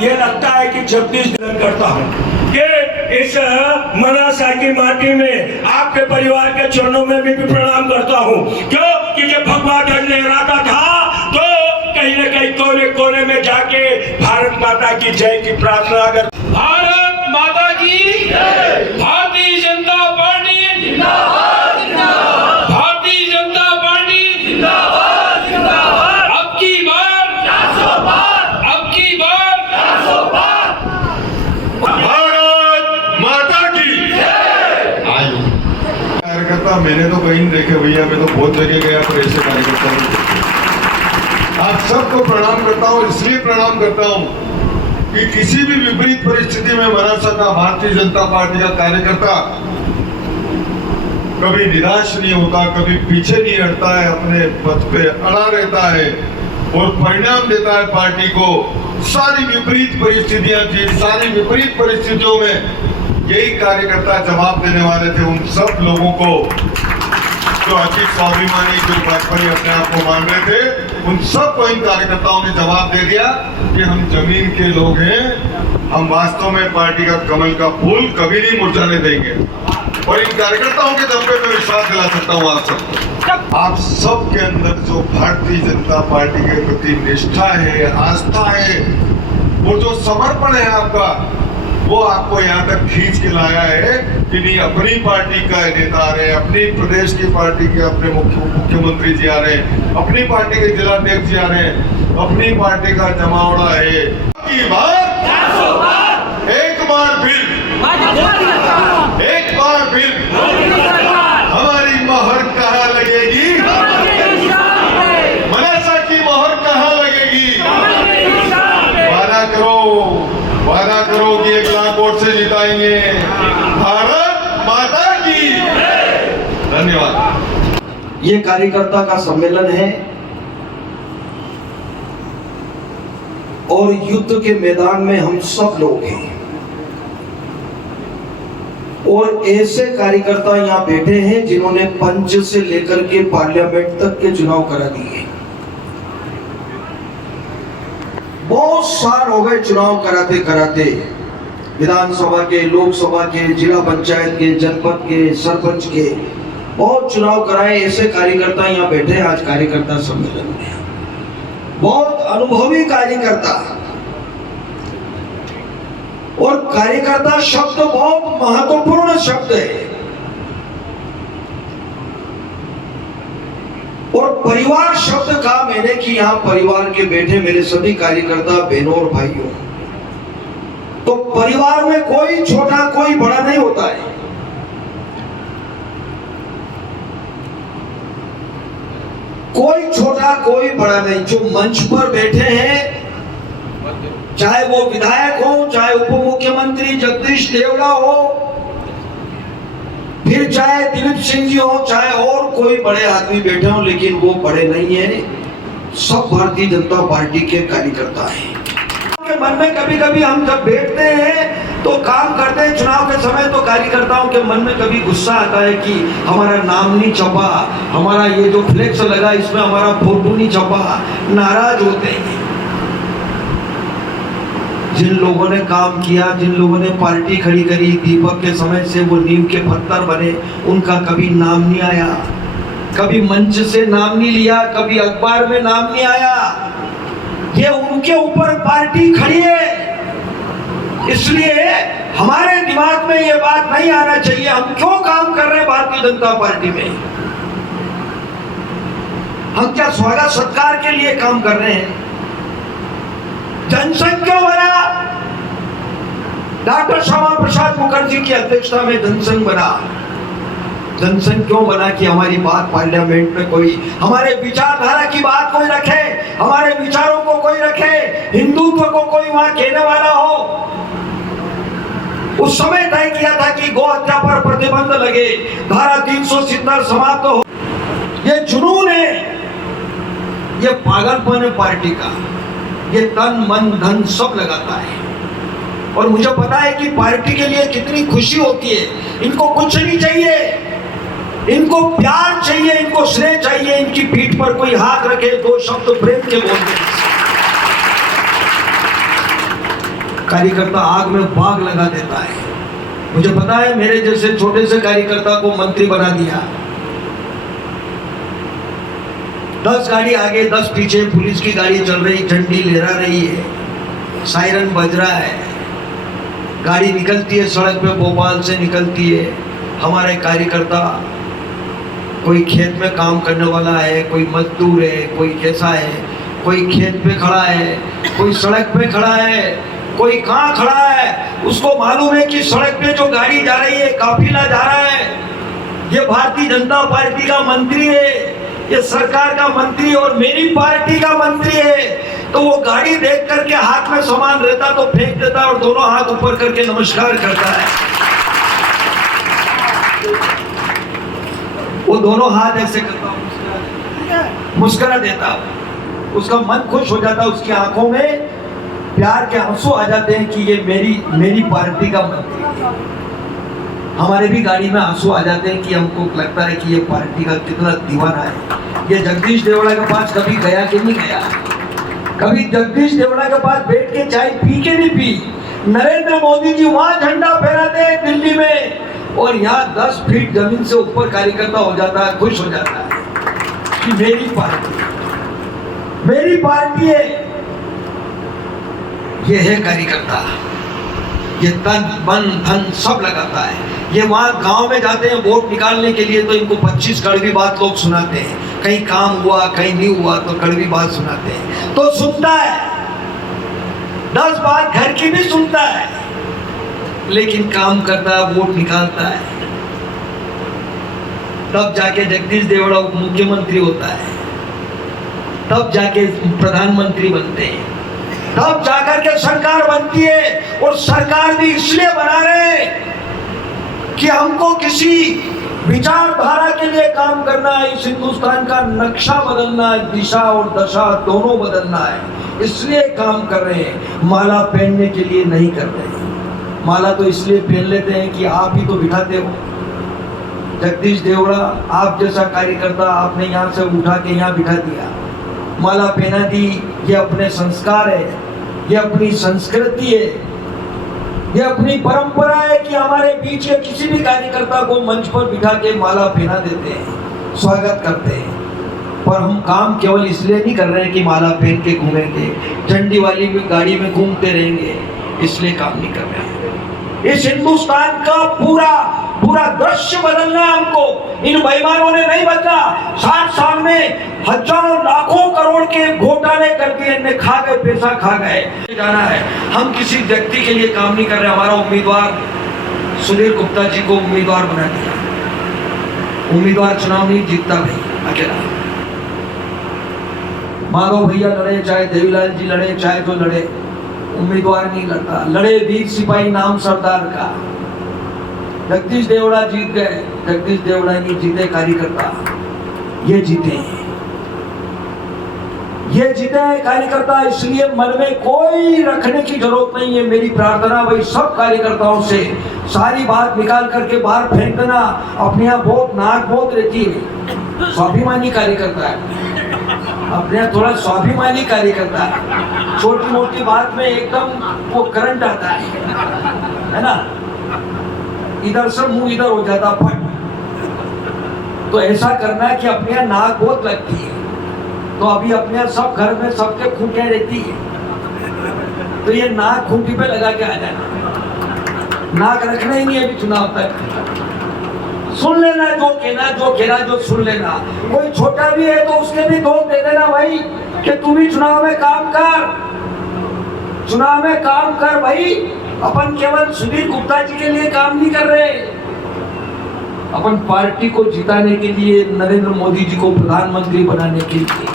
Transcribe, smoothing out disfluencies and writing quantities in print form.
ये लगता है कि 26 दिन करता हूँ कि इस मनासा की माटी में आपके परिवार के चरणों में भी प्रणाम करता हूँ। क्यों कि जब भगवा ध्वज लहराता था तो कहीं न कहीं कोने कोने में जाके भारत माता की जय की प्रार्थना अगर भारत माता की भारतीय जनता पार्टी जिंदाबाद जिंदाबाद, भारतीय जनता पार्टी जिंदाबाद जिंदाबाद, अब की बार 400 पार, अब की बार 400 पार, भारत माता की कार्यकर्ता मैंने तो कहीं नहीं देखे भैया, मैं तो बहुत जगह गया पर ऐसे कार्यकर्ता आप सबको प्रणाम करता हूँ। इसलिए प्रणाम करता हूँ कि किसी भी विपरीत परिस्थिति में मनासा का भारतीय जनता पार्टी का कार्यकर्ता कभी निराश नहीं होता, कभी पीछे नहीं हटता है, अपने पथ पे अड़ा रहता है और परिणाम देता है पार्टी को। सारी विपरीत परिस्थितियां थी, सारी विपरीत परिस्थितियों में यही कार्यकर्ता जवाब देने वाले थे उन सब लोगों को जो अति स्वाभिमानी जो भाजपा अपने आप को मान रहे थे। उन सबको इन कार्यकर्ताओं ने जवाब दे दिया कि हम जमीन के लोग हैं, हम वास्तव में पार्टी का कमल का फूल कभी नहीं मुरझाने देंगे। और इन कार्यकर्ताओं के दम पे मैं विश्वास दिला सकता हूँ आप सबको। आप सबके अंदर जो भारतीय जनता पार्टी के प्रति निष्ठा है, आस्था है और जो समर्पण है आपका, वो आपको यहाँ तक खींच के लाया है कि नहीं अपनी पार्टी का नेता आ रहे हैं, अपनी प्रदेश की पार्टी के अपने मुख्यमंत्री जी आ रहे हैं, अपनी पार्टी के जिलाध्यक्ष जी आ रहे हैं, अपनी पार्टी का जमावड़ा है। की बार एक बार फिर हमारी मोहर कहाँ लगेगी, मनासा की मोहर कहाँ लगेगी। वादा करो कि 1 लाख वोट से जिताएंगे। भारत माता की धन्यवाद। ये कार्यकर्ता का सम्मेलन है और युद्ध के मैदान में हम सब लोग हैं और ऐसे कार्यकर्ता यहाँ बैठे हैं जिन्होंने पंच से लेकर के पार्लियामेंट तक के चुनाव करा दिए। बहुत साल हो गए चुनाव कराते कराते, विधानसभा के, लोकसभा के, जिला पंचायत के, जनपद के, सरपंच के बहुत चुनाव कराए। ऐसे कार्यकर्ता यहाँ बैठे हैं आज कार्यकर्ता सम्मेलन में, बहुत अनुभवी कार्यकर्ता। और कार्यकर्ता शब्द बहुत महत्वपूर्ण शब्द है और परिवार शब्द कहा मैंने कि यहाँ परिवार के बैठे मेरे सभी कार्यकर्ता बहनों और भाइयों, तो परिवार में कोई छोटा कोई बड़ा नहीं होता है। कोई छोटा कोई बड़ा नहीं। जो मंच पर बैठे हैं, चाहे वो विधायक हो, चाहे उप मुख्यमंत्री जगदीश देवड़ा हो, फिर चाहे दिलीप सिंह जी हो, चाहे और कोई बड़े आदमी बैठे हो, लेकिन वो बड़े नहीं है, सब भारतीय जनता पार्टी के कार्यकर्ता हैं। के मन में कभी कभी हम जब बैठते हैं तो काम करते हैं चुनाव के समय, तो कार्यकर्ताओं के मन में कभी गुस्सा आता है कि हमारा नाम नहीं छपा, हमारा ये जो फ्लेक्स लगा इसमें हमारा फोटो नहीं छपा, नाराज होते हैं। जिन लोगों ने काम किया, जिन लोगों ने पार्टी खड़ी करी, दीपक के समय से वो नींव के पत्थर बने, उनका कभी नाम नहीं आया, कभी मंच से नाम नहीं लिया, कभी अखबार में नाम नहीं आया। ये उनके ऊपर पार्टी खड़ी है, इसलिए हमारे दिमाग में ये बात नहीं आना चाहिए हम क्यों काम कर रहे हैं भारतीय जनता पार्टी में। हम क्या स्वागत सत्कार के लिए काम कर रहे हैं? जनसंघ क्यों बना? डॉक्टर श्यामा प्रसाद मुखर्जी की अध्यक्षता में जनसंघ बना। जनसंघ क्यों बना? कि हमारी बात पार्लियामेंट में कोई, हमारे विचारधारा की बात कोई रखे, हमारे विचारों को कोई रखे, हिंदुत्व को कोई वहां कहने वाला हो। उस समय तय किया था कि गौ हत्या पर प्रतिबंध लगे, धारा 370 समाप्त हो। ये जुनून है, ये पागलपन है पार्टी का, ये तन मन धन सब लगाता है। और मुझे पता है कि पार्टी के लिए कितनी खुशी होती है। इनको कुछ नहीं चाहिए, इनको प्यार चाहिए, इनको स्नेह चाहिए, इनकी पीठ पर कोई हाथ रखे, दो शब्द प्रेम के बोल दे। कार्यकर्ता आग में बाग लगा देता है। मुझे पता है मेरे जैसे छोटे से कार्यकर्ता को मंत्री बना दिया। 10 गाड़ी आगे 10 पीछे पुलिस की गाड़ी चल रही, झंडी लहरा रही है, सायरन बज रहा है, गाड़ी निकलती है सड़क पे, भोपाल से निकलती है। हमारे कार्यकर्ता कोई खेत में काम करने वाला है, कोई मजदूर है, कोई कैसा है, कोई खेत पे खड़ा है, कोई सड़क पे खड़ा है, कोई कहाँ खड़ा है। उसको मालूम है कि सड़क पे जो गाड़ी जा रही है, काफिला जा रहा है, ये भारतीय जनता पार्टी का मंत्री है, ये सरकार का मंत्री और मेरी पार्टी का मंत्री है। तो वो गाड़ी देख करके हाथ में सामान रहता तो फेंक देता और दोनों हाथ ऊपर करके नमस्कार करता है। वो दोनों हाथ ऐसे करता, मुस्कुरा देता, उसका मन खुश हो जाता, उसकी आंखों में प्यार के आंसू आ जाते हैं कि ये मेरी पार्टी का मंत्री है। हमारे भी गाड़ी में आंसू आ जाते हैं कि हमको लगता है कि ये पार्टी का कितना दीवाना है। ये जगदीश देवड़ा के पास कभी गया कि नहीं गया? कभी जगदीश देवड़ा के पास बैठ के चाय पी के नहीं पी? नरेंद्र मोदी जी वहां झंडा फहराते हैं दिल्ली में, और यहाँ 10 फीट जमीन से ऊपर कार्यकर्ता हो जाता है, खुश हो जाता है कि मेरी पार्टी है। ये है कार्यकर्ता, ये तन मन धन सब लगाता है। ये वहां गांव में जाते हैं वोट निकालने के लिए, तो इनको 25 कड़वी बात लोग सुनाते हैं, कहीं काम हुआ कहीं नहीं हुआ तो कड़वी बात सुनाते हैं, तो सुनता है। 10 बात घर की भी सुनता है, लेकिन काम करता है, वोट निकालता है। तब जाके जगदीश देवड़ा मुख्यमंत्री होता है, तब जाके प्रधानमंत्री बनते हैं, तब जाकर के सरकार बनती है। और सरकार भी इसलिए बना रहे हैं कि हमको किसी विचारधारा के लिए काम करना है, इस हिंदुस्तान का नक्शा बदलना है, दिशा और दशा दोनों बदलना है, इसलिए काम कर रहे हैं। माला पहनने के लिए नहीं कर रहे हैं। माला तो इसलिए पहन लेते हैं कि आप ही तो बिठाते हो। जगदीश देवड़ा आप जैसा कार्यकर्ता आपने यहाँ से उठा के यहाँ बिठा दिया, माला पहना दी। ये अपने संस्कार है, ये अपनी संस्कृति है, ये अपनी परंपरा है कि हमारे बीच के किसी भी कार्यकर्ता को मंच पर बिठा के माला पहना देते हैं, स्वागत करते हैं। पर हम काम केवल इसलिए नहीं कर रहे हैं कि माला पहन के घूमेंगे, झंडी वाली गाड़ी में घूमते रहेंगे, इसलिए काम नहीं कर रहे हैं। इस हिंदुस्तान का पूरा दृश्य बदलना है हमको। इन बेईमानों ने नहीं बदला। 60 साल में हजारों लाखों करोड़ के घोटाले कर दिए, इन्हें खा गए, पैसा खा गए। जाना है, हम किसी व्यक्ति के लिए काम नहीं कर रहे। हमारा उम्मीदवार सुधीर गुप्ता जी को उम्मीदवार बना दिया। उम्मीदवार चुनाव नहीं जीतता भाई अकेला। माधव भैया लड़े, चाहे देवीलाल जी लड़े, चाहे जो लड़े, उम्मीदवार नहीं लड़ता। लड़े वीर सिपाही नाम सरदार का। जगदीश देवड़ा जीत गए, जगदीश देवड़ा नहीं जीते कार्यकर्ता, ये जीते हैं, ये जीते हैं कार्यकर्ता। इसलिए मन में कोई रखने की जरूरत नहीं है। मेरी प्रार्थना भाई सब कार्यकर्ताओं से, सारी बात निकाल करके बाहर फेंक देना। अपने यहाँ बहुत नाक बहुत रहती है, स्वाभिमानी कार्यकर्ता है, अपने यहाँ थोड़ा स्वाभिमानी कार्यकर्ता है। छोटी मोटी बात में एकदम वो करंट आता है ना, इधर से मुंह इधर हो जाता फट। तो ऐसा करना है कि अपने यहाँ नाक बहुत लगती है, तो अभी अपने यहाँ सब घर में सबके खूंटियां रहती है, तो ये नाक खूंटी पे लगा के आ जाना। नाक रखना ही नहीं अभी चुनाव तक। सुन लेना जो कहना जो सुन लेना। कोई छोटा भी है तो उसके भी दोष दे देना भाई कि तू भी चुनाव में काम कर, चुनाव में काम कर भाई। अपन केवल सुधीर गुप्ता जी के लिए काम नहीं कर रहे, अपन पार्टी को जिताने के लिए, नरेंद्र मोदी जी को प्रधानमंत्री बनाने के लिए